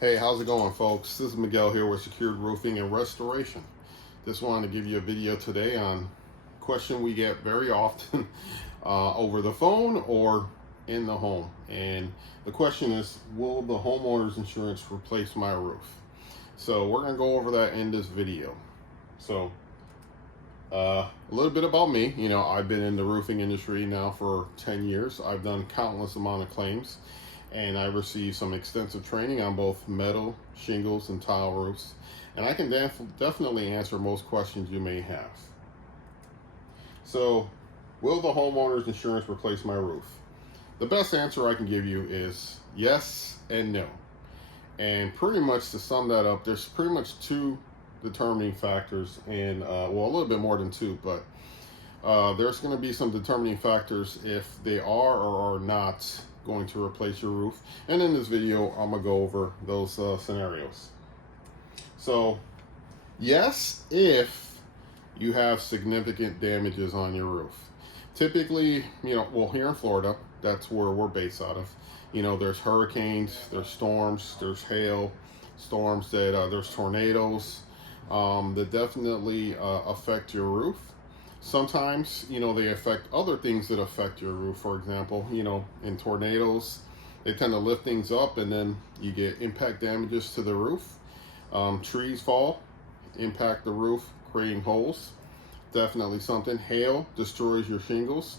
Hey, how's it going, folks? This is Miguel here with Secured Roofing and Restoration. Just wanted to give you a video today on a question we get very often over the phone or in the home. And the question is, will the homeowner's insurance replace my roof? So we're going to go over that in this video. So a little bit about me. I've been in the roofing industry now for 10 years. I've done countless amount of claims, and I received some extensive training on both metal, shingles, and tile roofs. And I can definitely answer most questions you may have. So, will the homeowner's insurance replace my roof? The best answer I can give you is yes and no. And pretty much to sum that up, there's pretty much two determining factors, and well, a little bit more than two, but there's going to be some determining factors if they are or are not going to replace your roof. And in this video, I'm going to go over those scenarios. So, yes, if you have significant damages on your roof. Typically, well, here in Florida, that's where we're based out of. There's hurricanes, there's storms, there's hail, storms there's tornadoes that definitely affect your roof. Sometimes, they affect other things that affect your roof. For example, in tornadoes, they tend to lift things up and then you get impact damages to the roof. Trees fall, impact the roof, creating holes. Definitely something. Hail destroys your shingles.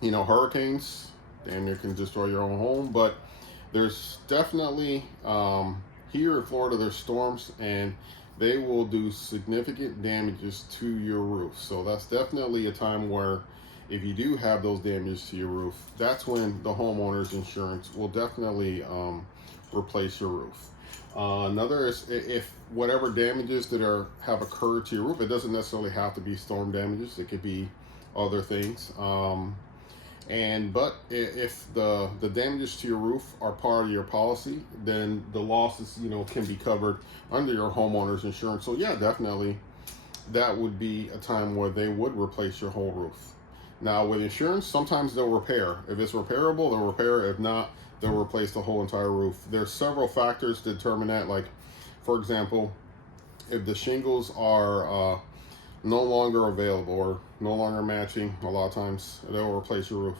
Hurricanes, damn near can destroy your own home. But there's definitely, here in Florida, there's storms and they will do significant damages to your roof. So that's definitely a time where if you do have those damages to your roof, that's when the homeowner's insurance will definitely replace your roof. Another is if whatever damages that have occurred to your roof, it doesn't necessarily have to be storm damages. It could be other things. But if the damages to your roof are part of your policy, then the losses, can be covered under your homeowner's insurance. So yeah, definitely that would be a time where they would replace your whole roof. Now with insurance, sometimes they'll repair. If it's repairable, they'll repair. If not, they'll replace the whole entire roof. There's several factors to determine that. Like, for example, if the shingles are no longer available or no longer matching, a lot of times they'll replace your roof.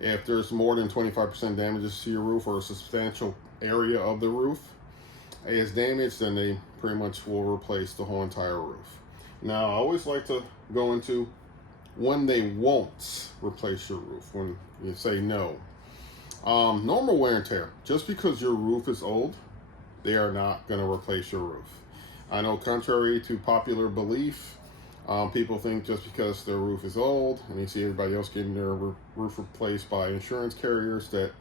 If there's more than 25% damages to your roof or a substantial area of the roof is damaged, then they pretty much will replace the whole entire roof. Now, I always like to go into when they won't replace your roof, when you say no. Normal wear and tear. Just because your roof is old, they are not going to replace your roof. I know, contrary to popular belief, people think just because their roof is old and you see everybody else getting their roof replaced by insurance carriers that,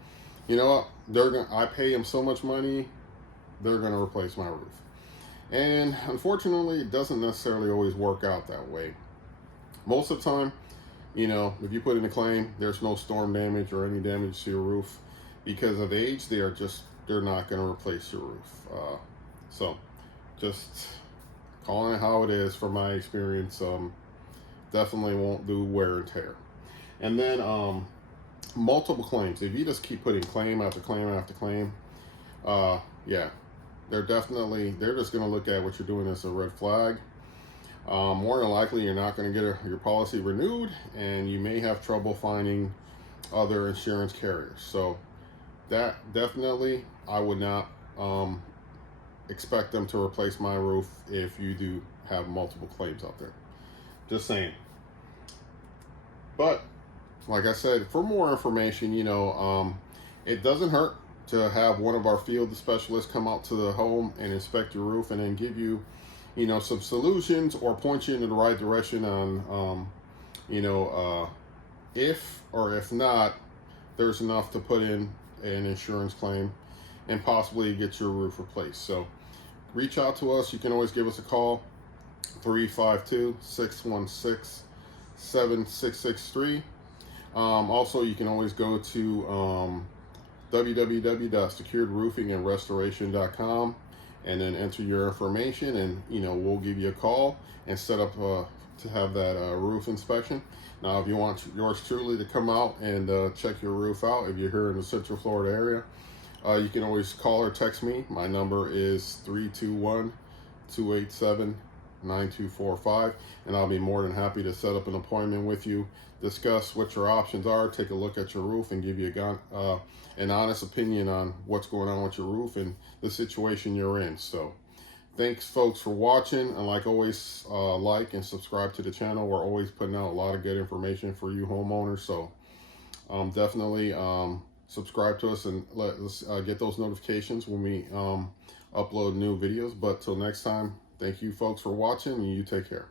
I pay them so much money, they're going to replace my roof. And unfortunately, it doesn't necessarily always work out that way. Most of the time, if you put in a claim, there's no storm damage or any damage to your roof. Because of age, they're not going to replace your roof. So just calling it how it is from my experience, definitely won't do wear and tear. And then multiple claims. If you just keep putting claim after claim after claim, yeah, they're just going to look at what you're doing as a red flag. More than likely, you're not going to get your policy renewed, and you may have trouble finding other insurance carriers. So that definitely, I would not expect them to replace my roof if you do have multiple claims out there. Just saying. But like I said, for more information, it doesn't hurt to have one of our field specialists come out to the home and inspect your roof and then give you some solutions or point you in the right direction on if not, there's enough to put in an insurance claim and possibly get your roof replaced. So reach out to us. You can always give us a call, 352-616-7663. Also, you can always go to www.securedroofingandrestoration.com and then enter your information, and we'll give you a call and set up to have that roof inspection. Now, if you want yours truly to come out and check your roof out, if you're here in the Central Florida area, You can always call or text me. My number is 321-287-9245, and I'll be more than happy to set up an appointment with you, discuss what your options are, take a look at your roof, and give you an honest opinion on what's going on with your roof and the situation you're in. So thanks, folks, for watching. And like always, like and subscribe to the channel. We're always putting out a lot of good information for you homeowners. So definitely subscribe to us and let us get those notifications when we upload new videos. But till next time, thank you, folks, for watching, and you take care.